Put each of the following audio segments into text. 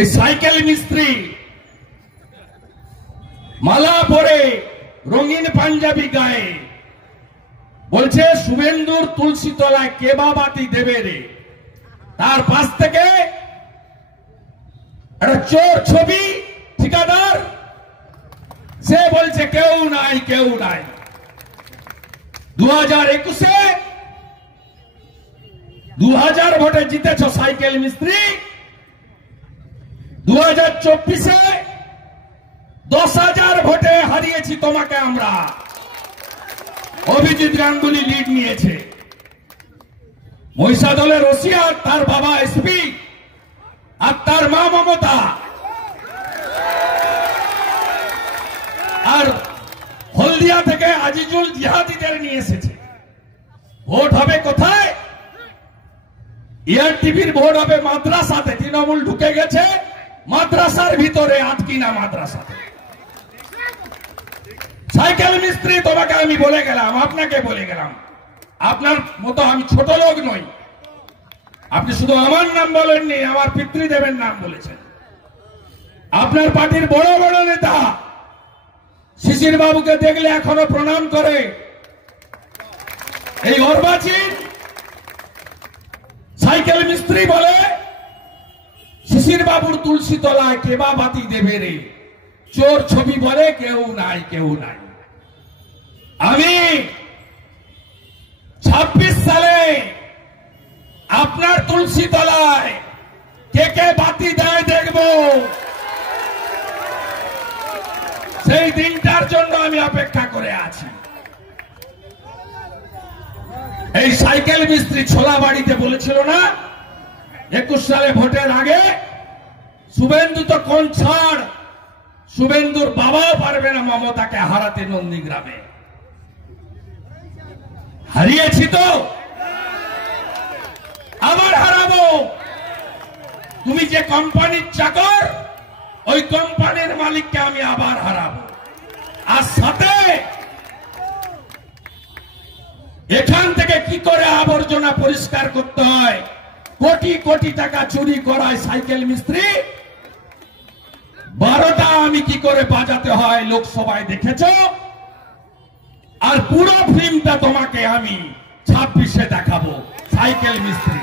এই সাইকেল মিস্ত্রি মালা পরে রঙিন পাঞ্জাবি গায়ে বলছে শুভেন্দুর তুলসী তলায় কেবা বাতি দেবে রে। তার পাশ থেকে একটা চোর ছবি ঠিকাদার, সে বলছে কেউ নাই কেউ নাই। 2021-এ 2000 ভোটে জিতেছ সাইকেল মিস্ত্রি, 2024-এ 10,000 ভোটে হারিয়েছি তোমাকে আমরা। অভিজিৎ গাঙ্গুলি লিড নিয়েছে। মহিষাদলের রশিয়া, তার বাবা এসপি আর তার মা মমতা, আর হলদিয়া থেকে আজিজুল জিহাদিদের নিয়ে এসেছে। ভোট হবে কোথায়? এআরটিভির ভোট হবে মাদ্রাসাতে। তৃণমূল ঢুকে গেছে মাদ্রাসার ভিতরে, আটকিনা মাদ্রাসাতে। সাইকেল মিস্ত্রি, তোমাকে আমি বলে গেলাম, আপনাকে বলে গেলাম, আপনার মতো আমি ছোট লোক নই। আপনি শুধু আমার নাম বলেননি, আমার পিতৃদেবের নাম বলেছেন। আপনার পার্টির বড় বড় নেতা শিশির বাবুকে দেখলে এখনো প্রণাম করে। এই অর্বাচীন সাইকেল মিস্ত্রি বলে শিশির বাবুর তুলসী তলায় কেবা বাতি দেবে রে। চোর ছবি বলে কেউ নাই কেউ নাই। আমি 26 সালে আপনার তুলসী তলায় কে কে বাতি দেয় দেখব। সেই দিনটার জন্য আমি অপেক্ষা করে আছি। এই সাইকেল মিস্ত্রি ছোলা বাড়িতে বলেছিল না 21 সালে ভোটের আগে, শুভেন্দু তো কোন ছাড়, শুভেন্দুর বাবাও পারবে না মমতাকে হারাতে নন্দীগ্রামে। হারিয়েছি তো, আবার হারাবো। তুমি যে কোম্পানির চাকর, ওই কোম্পানির মালিককে আমি আবার হারাবো। আর সাথে এখান থেকে কি করে আবর্জনা পরিষ্কার করতে হয়, কোটি কোটি টাকা চুরি করায় সাইকেল মিস্ত্রি, 12টা আমি কি করে বাজাতে হয় লোকসভায় দেখেছ। আর পুরো ফিল্মটা তোমাকে আমি 26-এ দেখাবো সাইকেল মিস্ত্রি।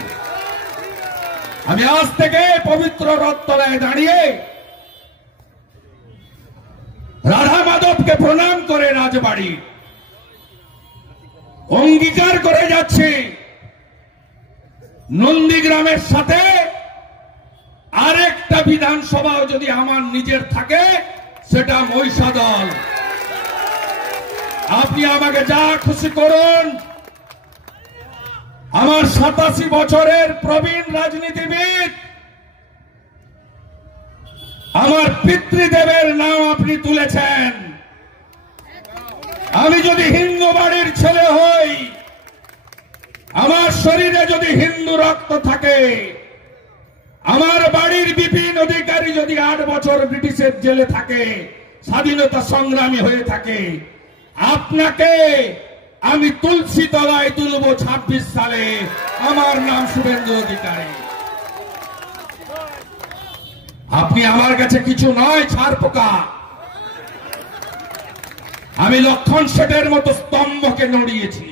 আমি আজ থেকে পবিত্র রথতলায় দাঁড়িয়ে রাধা মাধবকে প্রণাম করে রাজবাড়ি অঙ্গীকার করে যাচ্ছে, নন্দীগ্রামের সাথে আরেকটা বিধানসভাও যদি আমার নিজের থাকে, সেটা মহিষাদল। আপনি আমাকে যা খুশি করুন। আমার 87 বছরের প্রবীণ রাজনীতিবিদ, আমার পিতৃদেবের নাম আপনি তুলেছেন। আমি যদি হিন্দু বাড়ির ছেলে হই, আমার শরীরে যদি হিন্দু রক্ত থাকে, আমার বাড়ির বিপিন অধিকারী যদি 8 বছর ব্রিটিশের জেলে থাকে, স্বাধীনতা সংগ্রামী হয়ে থাকে, আপনাকে আমি তুলসী তলায় তুলব 26 সালে। আমার নাম শুভেন্দু অধিকারী। আপনি আমার কাছে কিছু নয়, ছাড় পোকা। আমি লক্ষণ শেঠের মতো স্তম্ভকে নড়িয়েছি।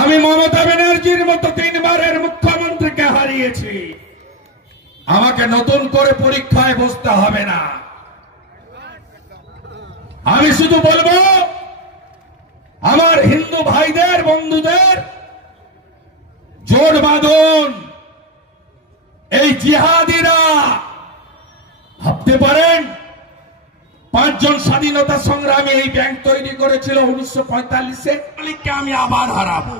আমি মমতা ব্যানার্জির মতো 3 বারের মুখ্যমন্ত্রীকে হারিয়েছি। আমাকে নতুন করে পরীক্ষায় বসতে হবে না। আমি শুধু বলবো, আমার হিন্দু ভাইদের বন্ধুদের জোট বাঁধুন। এই জিহাদিরা ভাবতে পারেন 5 জন স্বাধীনতা সংগ্রামী এই ব্যাংক তৈরি করেছিল 1945-এ। মালিককে আমি আবার হারাবো।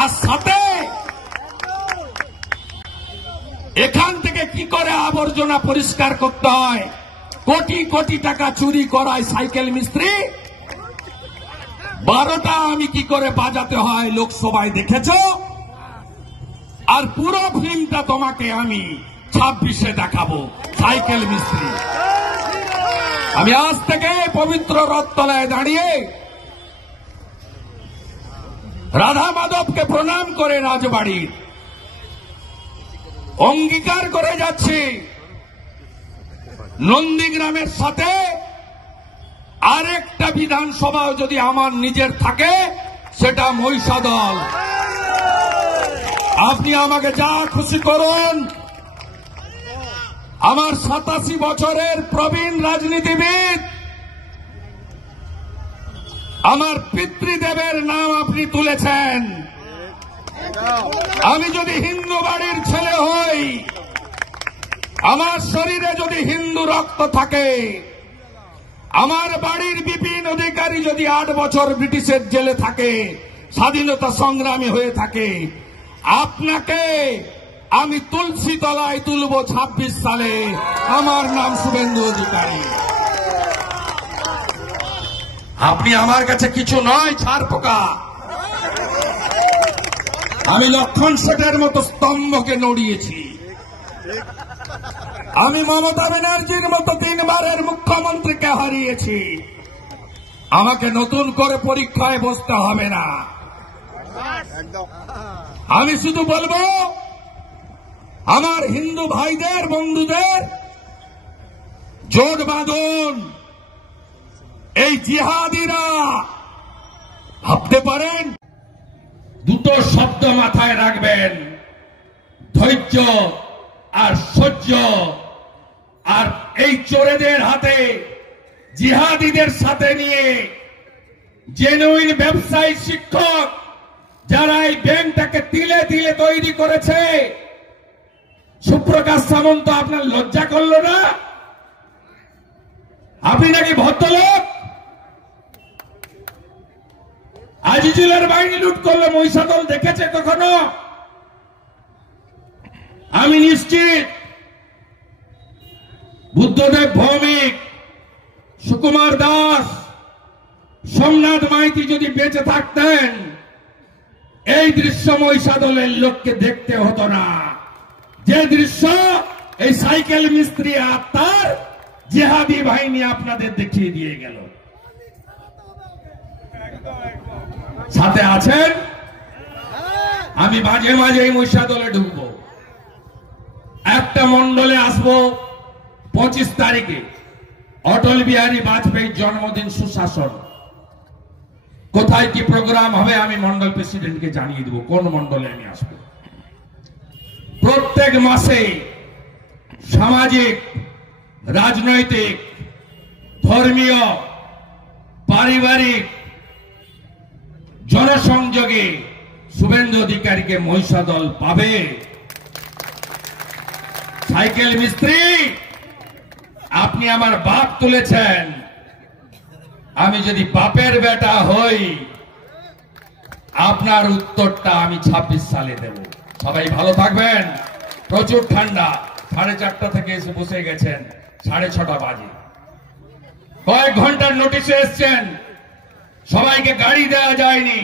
আর সাথে এখান থেকে কি করে আবর্জনা পরিষ্কার করতে হয়, কোটি কোটি টাকা চুরি করায় সাইকেল মিস্ত্রি, 12টা আমি কি করে বাজাতে হয় লোকসভায় দেখেছ। আর পুরো ফিল্মটা তোমাকে আমি 26-এ দেখাবো সাইকেল মিস্ত্রি। আমি আজ থেকে পবিত্র রথতলায় দাঁড়িয়ে রাধা মাধবকে প্রণাম করে রাজবাড়ির অঙ্গীকার করে যাচ্ছি নন্দীগ্রামের সাথে আরেকটা বিধানসভা যদি আমার নিজের থাকে সেটা মহিষাদল। আপনি আমাকে যা খুশি করুন। আমার 87 বছরের প্রবীণ রাজনীতিবিদ, আমার পিতৃদেবের নাম আপনি তুলেছেন। আমি যদি হিন্দু বাড়ির ছেলে হই, আমার শরীরে যদি হিন্দু রক্ত থাকে, আমার বাড়ির বিপিন অধিকারী যদি 8 বছর ব্রিটিশের জেলে থাকে, স্বাধীনতা সংগ্রামী হয়ে থাকে, আপনাকে আমি তুলসী তলায় তুলব 26 সালে। আমার নাম শুভেন্দু অধিকারী। আপনি আমার কাছে কিছু নয়, ছাড় পোকা। আমি লক্ষণ শেঠের মতো স্তম্ভকে নড়িয়েছি। আমি মমতা ব্যানার্জির মতো 3 বারের মুখ্যমন্ত্রীকে হারিয়েছি। আমাকে নতুন করে পরীক্ষায় বসতে হবে না। আমি শুধু বলবো, আমার হিন্দু ভাইদের, বন্ধুদের জোট বাঁধুন। এই জিহাদিরা ভাবতে পারেন, দুটো শব্দ মাথায় রাখবেন, ধৈর্য আর সহ্য। আর এই চোরেদের হাতে, জিহাদিদের সাথে নিয়ে জেনুইন ব্যবসায়ী শিক্ষক যারা এই ব্যাংকটাকে তিলে তিলে তৈরি করেছে, সুপ্রকাশ সামন্ত আপনার লজ্জা করল না? আপনি নাকি ভদ্রলোক? আজিজুলের বাহিনী লুট করলো, মহিষাদল দেখেছে কখনো? আমি নিশ্চিত বুদ্ধদেব ভৌমিক, সুকুমার দাস, সোমনাথ মাইতি যদি বেঁচে থাকতেন, এই দৃশ্য মহিষাদলের লোককে দেখতে হতো না। যে দৃশ্য এই সাইকেল মিস্ত্রি আর তার জিহাদি বাহিনী আপনাদের দেখিয়ে দিয়ে গেল। সাথে আছেন? আমি মাঝে মাঝে এই মহিষাদলে ঢুকবো। একটা মন্ডলে আসবো 25 তারিখে, অটল বিহারী বাজপেয়ীর জন্মদিন সুশাসন। কোথায় কি প্রোগ্রাম হবে আমি মন্ডল প্রেসিডেন্টকে জানিয়ে দেব কোন মন্ডলে আমি আসবো। প্রত্যেক মাসে সামাজিক, রাজনৈতিক, ধর্মীয়, পারিবারিক জনসংযোগে শুভেন্দু অধিকারীকে মহিষাদল পাবে। সাইকেল মিস্ত্রি, আপনি আমার বাপ তুলেছেন। আমি যদি বাপের বেটা হই, আপনার উত্তরটা আমি 26 সালে দেব। সবাই ভালো থাকবেন। প্রচুর ঠান্ডা, 4:30 থেকে এসে বসে গেছেন, 6:30 বাজে। কয়েক ঘন্টার নোটিশে এসছেন, সবাইকে গাড়ি দেওয়া যায়নি।